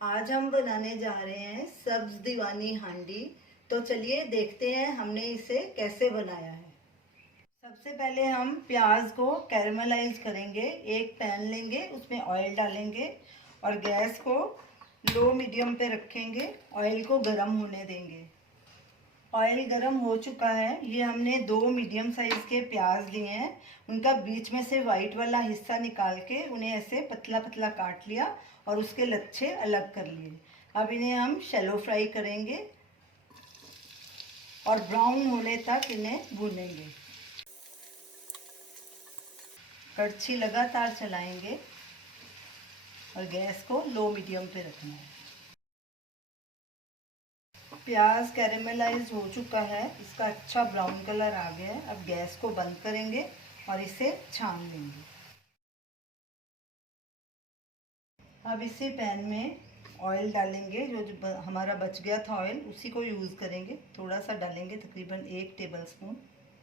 आज हम बनाने जा रहे हैं सब्ज दीवानी हांडी। तो चलिए देखते हैं हमने इसे कैसे बनाया है। सबसे पहले हम प्याज को कैरमलाइज करेंगे। एक पैन लेंगे, उसमें ऑयल डालेंगे और गैस को लो मीडियम पे रखेंगे। ऑयल को गर्म होने देंगे। ऑयल गर्म हो चुका है। ये हमने 2 मीडियम साइज के प्याज लिए हैं। उनका बीच में से वाइट वाला हिस्सा निकाल के उन्हें ऐसे पतला पतला काट लिया और उसके लच्छे अलग कर लिए। अब इन्हें हम शैलो फ्राई करेंगे और ब्राउन होने तक इन्हें भूनेंगे। कड़छी लगातार चलाएंगे और गैस को लो मीडियम पे रखना है। प्याज कैरेमलाइज हो चुका है, इसका अच्छा ब्राउन कलर आ गया है। अब गैस को बंद करेंगे और इसे छान लेंगे। अब इसी पैन में ऑयल डालेंगे। जो हमारा बच गया था ऑयल, उसी को यूज़ करेंगे। थोड़ा सा डालेंगे, तकरीबन 1 टेबलस्पून।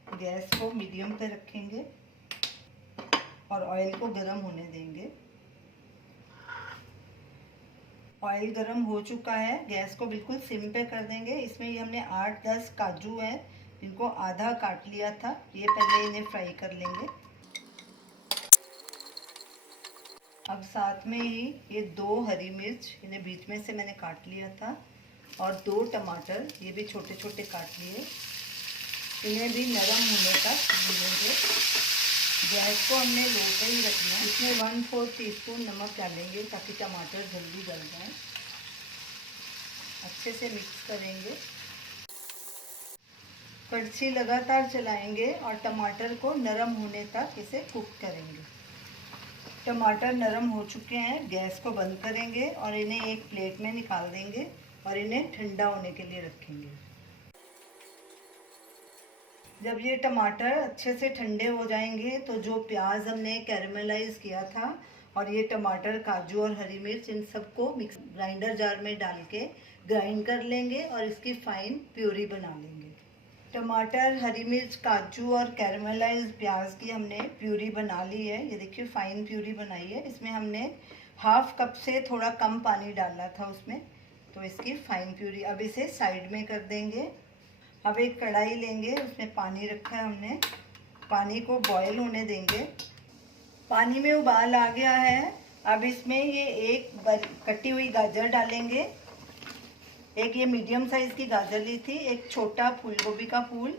गैस को मीडियम पे रखेंगे और ऑयल को गर्म होने देंगे। ऑयल गर्म हो चुका है, गैस को बिल्कुल सिम पे कर देंगे। इसमें ये हमने 8-10 काजू हैं, इनको आधा काट लिया था। ये पहले इन्हें फ्राई कर लेंगे। अब साथ में ही ये 2 हरी मिर्च, इन्हें बीच में से मैंने काट लिया था, और 2 टमाटर, ये भी छोटे छोटे काट लिए। इन्हें भी नरम होने तक भूनेंगे। गैस को हमने लो पे ही रखना है। इसमें 1/4 टीस्पून नमक डालेंगे ताकि टमाटर जल्दी गल जाए। अच्छे से मिक्स करेंगे। कड़छी लगातार चलाएंगे और टमाटर को नरम होने तक इसे कुक करेंगे। टमाटर नरम हो चुके हैं, गैस को बंद करेंगे और इन्हें एक प्लेट में निकाल देंगे और इन्हें ठंडा होने के लिए रखेंगे। जब ये टमाटर अच्छे से ठंडे हो जाएंगे तो जो प्याज हमने कैरमलाइज किया था और ये टमाटर, काजू और हरी मिर्च, इन सबको मिक्स ग्राइंडर जार में डाल के ग्राइंड कर लेंगे और इसकी फाइन प्यूरी बना लेंगे। टमाटर, हरी मिर्च, काजू और कैरमलाइज प्याज की हमने प्यूरी बना ली है। ये देखिए फाइन प्यूरी बनाई है। इसमें हमने हाफ कप से थोड़ा कम पानी डाला था उसमें, तो इसकी फाइन प्यूरी। अब इसे साइड में कर देंगे। अब एक कढ़ाई लेंगे, उसमें पानी रखा है हमने। पानी को बॉयल होने देंगे। पानी में उबाल आ गया है। अब इसमें ये एक कटी हुई गाजर डालेंगे। एक ये मीडियम साइज़ की गाजर ली थी। एक छोटा फूल गोभी का फूल,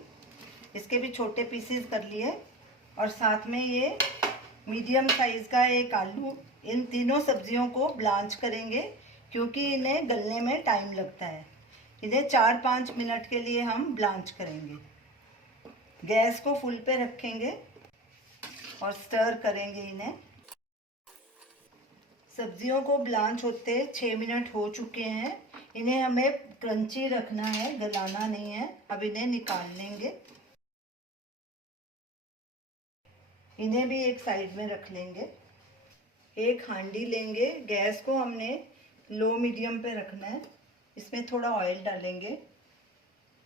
इसके भी छोटे पीसेस कर लिए। और साथ में ये मीडियम साइज़ का एक आलू। इन तीनों सब्जियों को ब्लांच करेंगे क्योंकि इन्हें गलने में टाइम लगता है। इन्हें 4-5 मिनट के लिए हम ब्लांच करेंगे। गैस को फुल पे रखेंगे और स्टर करेंगे इन्हें। सब्जियों को ब्लांच होते 6 मिनट हो चुके हैं। इन्हें हमें क्रंची रखना है, गलाना नहीं है। अब इन्हें निकाल लेंगे। इन्हें भी एक साइड में रख लेंगे। एक हांडी लेंगे, गैस को हमने लो मीडियम पे रखना है। इसमें थोड़ा ऑयल डालेंगे,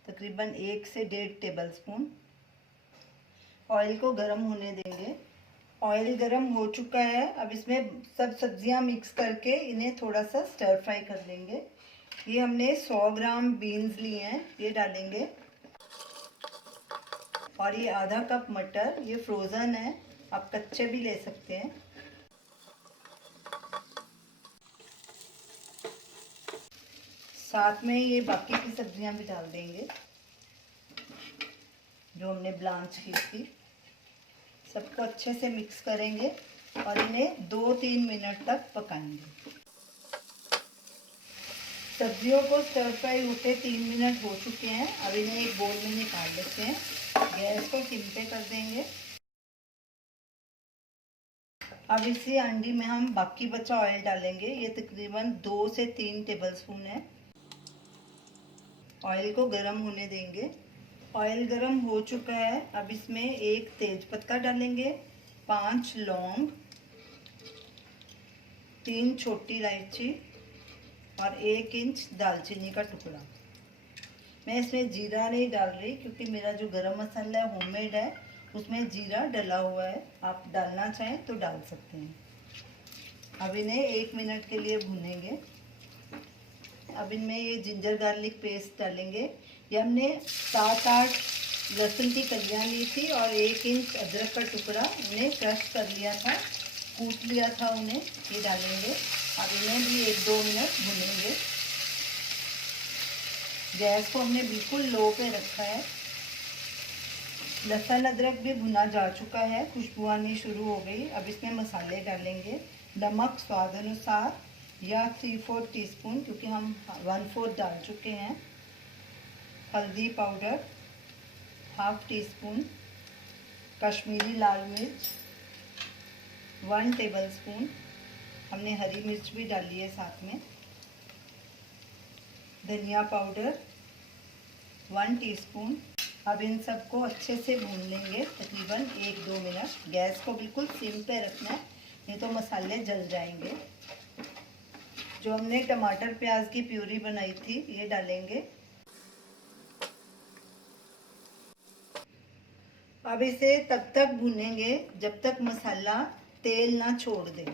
तकरीबन 1 से 1.5 टेबलस्पून। ऑयल को गर्म होने देंगे। ऑयल गर्म हो चुका है। अब इसमें सब सब्जियां मिक्स करके इन्हें थोड़ा सा स्टर फ्राई कर लेंगे। ये हमने 100 ग्राम बीन्स लिए हैं, ये डालेंगे। और ये आधा कप मटर, ये फ्रोज़न है, आप कच्चे भी ले सकते हैं। साथ में ये बाकी की सब्जियां भी डाल देंगे जो हमने ब्लांच की थी। सबको अच्छे से मिक्स करेंगे और इन्हें 2-3 मिनट तक पकाएंगे। सब्जियों को स्टर फ्राई होते 3 मिनट हो चुके हैं। अब इन्हें एक बोल में निकाल लेते हैं। गैस को सिम पे कर देंगे। अब इसी अंडी में हम बाकी बचा ऑयल डालेंगे। ये तकरीबन 2 से 3 टेबलस्पून है। ऑयल को गर्म होने देंगे। ऑयल गर्म हो चुका है। अब इसमें एक तेज पत्ता डालेंगे, 5 लौंग, 3 छोटी इलायची और 1 इंच दालचीनी का टुकड़ा। मैं इसमें जीरा नहीं डाल रही क्योंकि मेरा जो गरम मसाला है होममेड है, उसमें जीरा डला हुआ है। आप डालना चाहें तो डाल सकते हैं। अब इन्हें 1 मिनट के लिए भूनेंगे। अब इनमें ये जिंजर गार्लिक पेस्ट डालेंगे। ये हमने 7-8 लहसुन की कलियाँ ली थी और 1 इंच अदरक का टुकड़ा उन्हें क्रश कर लिया था, कूट लिया था उन्हें, ये डालेंगे। अब इन्हें भी 1-2 मिनट भूनेंगे। गैस को हमने बिल्कुल लो पे रखा है। लहसुन अदरक भी भुना जा चुका है, खुशबू आनी शुरू हो गई। अब इसमें मसाले डालेंगे। नमक स्वाद अनुसार या 3/4 टीस्पून, क्योंकि हम 1/4 डाल चुके हैं। हल्दी पाउडर 1/2 टीस्पून। कश्मीरी लाल मिर्च 1 टेबलस्पून। हमने हरी मिर्च भी डाली है साथ में। धनिया पाउडर 1 टीस्पून। अब इन सबको अच्छे से भून लेंगे तकरीबन 1-2 मिनट। गैस को बिल्कुल सिम पे रखना है, नहीं तो मसाले जल जाएंगे। जो हमने टमाटर प्याज की प्यूरी बनाई थी ये डालेंगे। अब इसे तब तक भूनेंगे जब तक मसाला तेल ना छोड़ दे।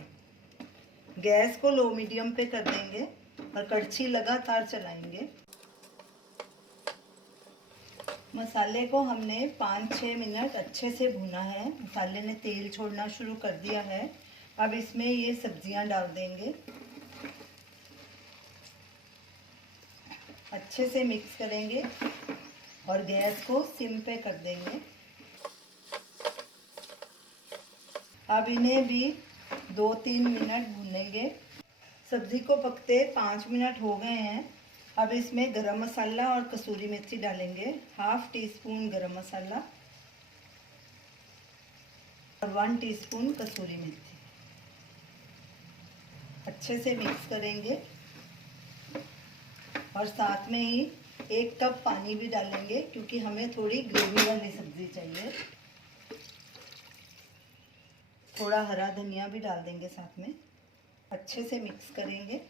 गैस को लो मीडियम पे कर देंगे और कड़छी लगातार चलाएंगे। मसाले को हमने 5-6 मिनट अच्छे से भुना है। मसाले ने तेल छोड़ना शुरू कर दिया है। अब इसमें ये सब्जियां डाल देंगे। अच्छे से मिक्स करेंगे और गैस को सिम पे कर देंगे। अब इन्हें भी 2-3 मिनट भूनेंगे। सब्जी को पकते 5 मिनट हो गए हैं। अब इसमें गरम मसाला और कसूरी मेथी डालेंगे। 1/2 टीस्पून गरम मसाला और 1 टीस्पून कसूरी मेथी। अच्छे से मिक्स करेंगे और साथ में ही 1 कप पानी भी डालेंगे, क्योंकि हमें थोड़ी ग्रेवी वाली सब्जी चाहिए। थोड़ा हरा धनिया भी डाल देंगे साथ में। अच्छे से मिक्स करेंगे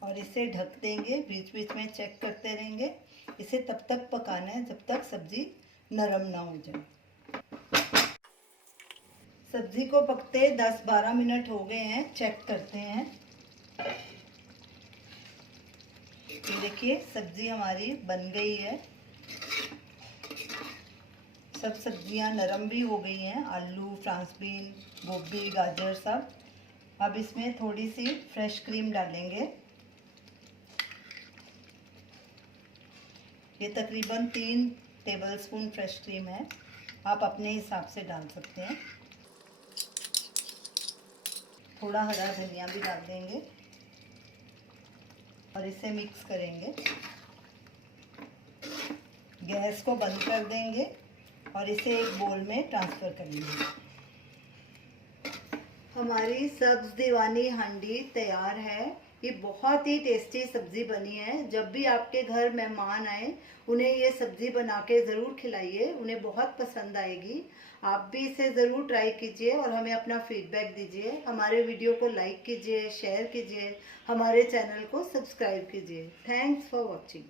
और इसे ढक देंगे। बीच बीच में चेक करते रहेंगे। इसे तब तक पकाना है जब तक सब्जी नरम ना हो जाए। सब्जी को पकते 10-12 मिनट हो गए हैं। चेक करते हैं। ये देखिए सब्जी हमारी बन गई है। सब सब्जियां नरम भी हो गई हैं। आलू, फ्रांस बीन, गोभी, गाजर सब। अब इसमें थोड़ी सी फ्रेश क्रीम डालेंगे। ये तकरीबन 3 टेबलस्पून फ्रेश क्रीम है। आप अपने हिसाब से डाल सकते हैं। थोड़ा हरा धनिया भी डाल देंगे और इसे मिक्स करेंगे। गैस को बंद कर देंगे और इसे एक बोल में ट्रांसफ़र करेंगे। हमारी सब्ज़ दीवानी हांडी तैयार है। ये बहुत ही टेस्टी सब्ज़ी बनी है। जब भी आपके घर मेहमान आए उन्हें ये सब्ज़ी बना के ज़रूर खिलाइए, उन्हें बहुत पसंद आएगी। आप भी इसे ज़रूर ट्राई कीजिए और हमें अपना फीडबैक दीजिए। हमारे वीडियो को लाइक कीजिए, शेयर कीजिए, हमारे चैनल को सब्सक्राइब कीजिए। Thanks for watching.